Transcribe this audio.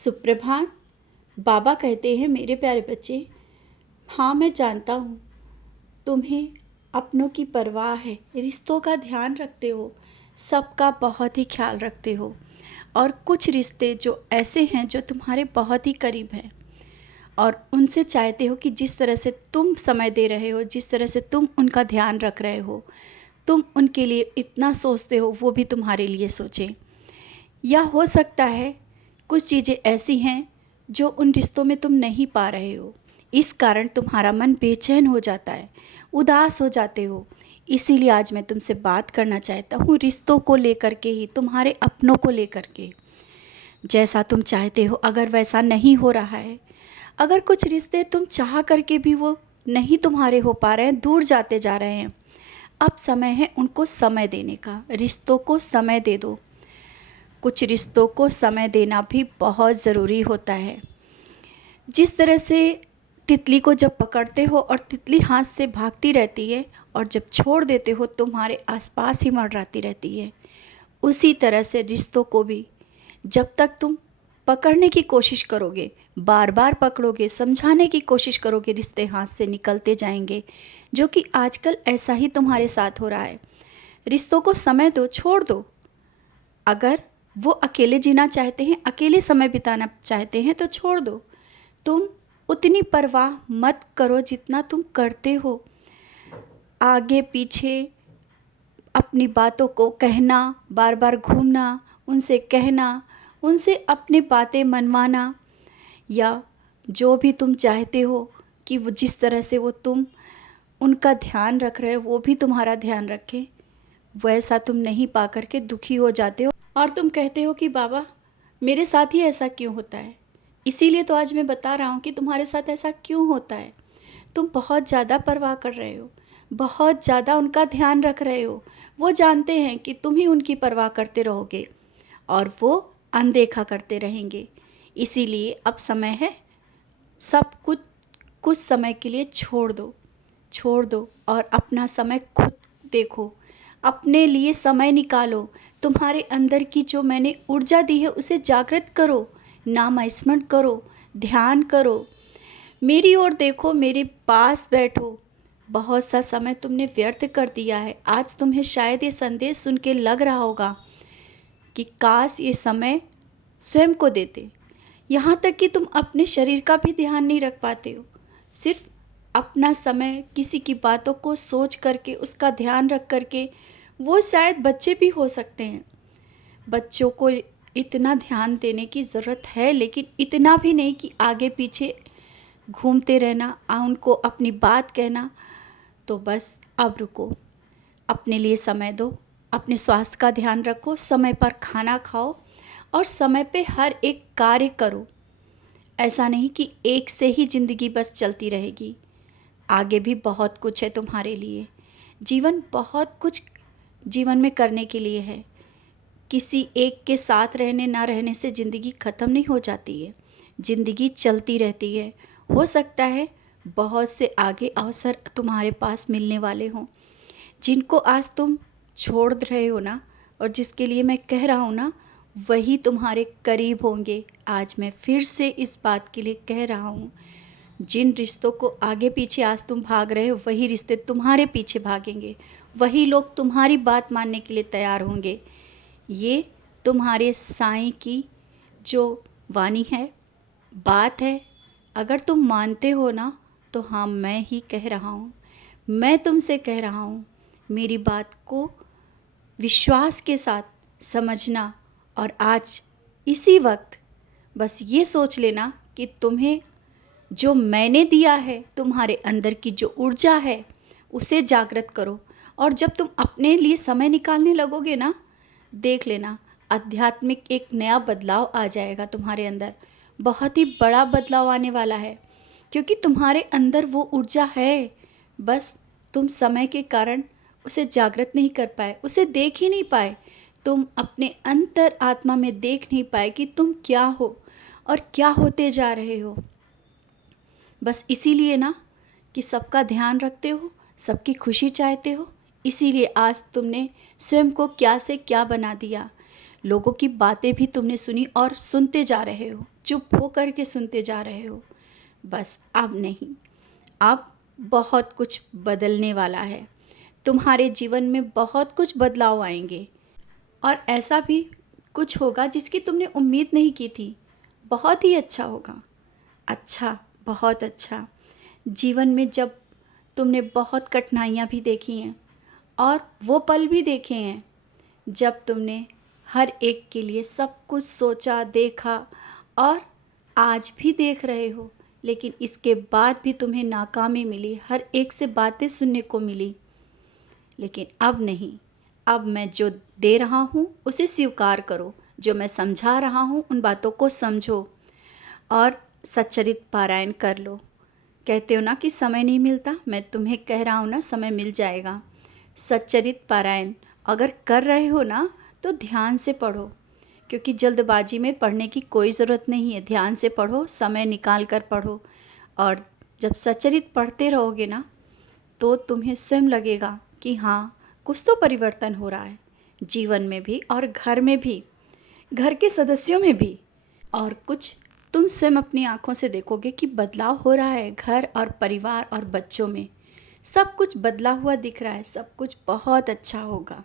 सुप्रभात। बाबा कहते हैं, मेरे प्यारे बच्चे, हाँ मैं जानता हूँ तुम्हें अपनों की परवाह है, रिश्तों का ध्यान रखते हो, सबका बहुत ही ख्याल रखते हो। और कुछ रिश्ते जो ऐसे हैं जो तुम्हारे बहुत ही करीब हैं और उनसे चाहते हो कि जिस तरह से तुम समय दे रहे हो, जिस तरह से तुम उनका ध्यान रख रहे हो, तुम उनके लिए इतना सोचते हो, वो भी तुम्हारे लिए सोचें। या हो सकता है कुछ चीज़ें ऐसी हैं जो उन रिश्तों में तुम नहीं पा रहे हो, इस कारण तुम्हारा मन बेचैन हो जाता है, उदास हो जाते हो। इसीलिए आज मैं तुमसे बात करना चाहता हूँ रिश्तों को लेकर के ही, तुम्हारे अपनों को लेकर के। जैसा तुम चाहते हो अगर वैसा नहीं हो रहा है, अगर कुछ रिश्ते तुम चाह करके भी वो नहीं तुम्हारे हो पा रहे हैं, दूर जाते जा रहे हैं, अब समय है उनको समय देने का। रिश्तों को समय दे दो। कुछ रिश्तों को समय देना भी बहुत ज़रूरी होता है। जिस तरह से तितली को जब पकड़ते हो और तितली हाथ से भागती रहती है और जब छोड़ देते हो तुम्हारे आसपास ही मंडराती रहती है, उसी तरह से रिश्तों को भी जब तक तुम पकड़ने की कोशिश करोगे, बार बार पकड़ोगे, समझाने की कोशिश करोगे, रिश्ते हाथ से निकलते जाएंगे, जो कि आजकल ऐसा ही तुम्हारे साथ हो रहा है। रिश्तों को समय दो, छोड़ दो। अगर वो अकेले जीना चाहते हैं, अकेले समय बिताना चाहते हैं तो छोड़ दो। तुम उतनी परवाह मत करो जितना तुम करते हो। आगे पीछे अपनी बातों को कहना, बार बार घूमना, उनसे कहना, उनसे अपनी बातें मनवाना, या जो भी तुम चाहते हो कि वो जिस तरह से वो तुम उनका ध्यान रख रहे हो वो भी तुम्हारा ध्यान रखें, वैसा तुम नहीं पा कर के दुखी हो जाते हो और तुम कहते हो कि बाबा मेरे साथ ही ऐसा क्यों होता है। इसीलिए तो आज मैं बता रहा हूँ कि तुम्हारे साथ ऐसा क्यों होता है। तुम बहुत ज़्यादा परवाह कर रहे हो, बहुत ज़्यादा उनका ध्यान रख रहे हो। वो जानते हैं कि तुम ही उनकी परवाह करते रहोगे और वो अनदेखा करते रहेंगे। इसीलिए अब समय है, सब कुछ कुछ समय के लिए छोड़ दो और अपना समय खुद देखो, अपने लिए समय निकालो। तुम्हारे अंदर की जो मैंने ऊर्जा दी है उसे जागृत करो, नाम स्मरण करो, ध्यान करो, मेरी ओर देखो, मेरे पास बैठो। बहुत सा समय तुमने व्यर्थ कर दिया है। आज तुम्हें शायद ये संदेश सुन के लग रहा होगा कि काश ये समय स्वयं को देते। यहाँ तक कि तुम अपने शरीर का भी ध्यान नहीं रख पाते हो। सिर्फ अपना समय किसी की बातों को सोच करके, उसका ध्यान रख करके, वो शायद बच्चे भी हो सकते हैं। बच्चों को इतना ध्यान देने की ज़रूरत है, लेकिन इतना भी नहीं कि आगे पीछे घूमते रहना, उनको अपनी बात कहना। तो बस अब रुको, अपने लिए समय दो, अपने स्वास्थ्य का ध्यान रखो, समय पर खाना खाओ और समय पे हर एक कार्य करो। ऐसा नहीं कि एक से ही ज़िंदगी बस चलती रहेगी, आगे भी बहुत कुछ है तुम्हारे लिए। जीवन बहुत कुछ जीवन में करने के लिए है। किसी एक के साथ रहने ना रहने से ज़िंदगी ख़त्म नहीं हो जाती है, ज़िंदगी चलती रहती है। हो सकता है बहुत से आगे अवसर तुम्हारे पास मिलने वाले हों, जिनको आज तुम छोड़ रहे हो ना, और जिसके लिए मैं कह रहा हूँ ना, वही तुम्हारे करीब होंगे। आज मैं फिर से इस बात के लिए कह रहा हूँ, जिन रिश्तों को आगे पीछे आज तुम भाग रहे हो, वही रिश्ते तुम्हारे पीछे भागेंगे, वही लोग तुम्हारी बात मानने के लिए तैयार होंगे। ये तुम्हारे साईं की जो वाणी है, बात है, अगर तुम मानते हो ना तो हाँ, मैं ही कह रहा हूँ, मैं तुमसे कह रहा हूँ। मेरी बात को विश्वास के साथ समझना और आज इसी वक्त बस ये सोच लेना कि तुम्हें जो मैंने दिया है, तुम्हारे अंदर की जो ऊर्जा है, उसे जागृत करो। और जब तुम अपने लिए समय निकालने लगोगे ना, देख लेना आध्यात्मिक एक नया बदलाव आ जाएगा तुम्हारे अंदर। बहुत ही बड़ा बदलाव आने वाला है, क्योंकि तुम्हारे अंदर वो ऊर्जा है, बस तुम समय के कारण उसे जागृत नहीं कर पाए, उसे देख ही नहीं पाए। तुम अपने अंतर आत्मा में देख नहीं पाए कि तुम क्या हो और क्या होते जा रहे हो। बस इसीलिए ना कि सबका ध्यान रखते हो, सबकी खुशी चाहते हो, इसीलिए आज तुमने स्वयं को क्या से क्या बना दिया। लोगों की बातें भी तुमने सुनी और सुनते जा रहे हो, चुप हो कर के सुनते जा रहे हो। बस अब नहीं, अब बहुत कुछ बदलने वाला है। तुम्हारे जीवन में बहुत कुछ बदलाव आएंगे और ऐसा भी कुछ होगा जिसकी तुमने उम्मीद नहीं की थी। बहुत ही अच्छा होगा, अच्छा, बहुत अच्छा। जीवन में जब तुमने बहुत कठिनाइयाँ भी देखी हैं और वो पल भी देखे हैं जब तुमने हर एक के लिए सब कुछ सोचा, देखा और आज भी देख रहे हो, लेकिन इसके बाद भी तुम्हें नाकामी मिली, हर एक से बातें सुनने को मिली। लेकिन अब नहीं, अब मैं जो दे रहा हूँ उसे स्वीकार करो, जो मैं समझा रहा हूँ उन बातों को समझो और सच्चरित पारायण कर लो। कहते हो ना कि समय नहीं मिलता, मैं तुम्हें कह रहा हूँ ना, समय मिल जाएगा। सच्चरित पारायण अगर कर रहे हो ना तो ध्यान से पढ़ो, क्योंकि जल्दबाजी में पढ़ने की कोई ज़रूरत नहीं है। ध्यान से पढ़ो, समय निकाल कर पढ़ो, और जब सच्चरित पढ़ते रहोगे ना तो तुम्हें स्वयं लगेगा कि हाँ, कुछ तो परिवर्तन हो रहा है जीवन में भी और घर में भी, घर के सदस्यों में भी। और कुछ तुम स्वयं अपनी आँखों से देखोगे कि बदलाव हो रहा है घर और परिवार और बच्चों में। सब कुछ बदला हुआ दिख रहा है, सब कुछ बहुत अच्छा होगा।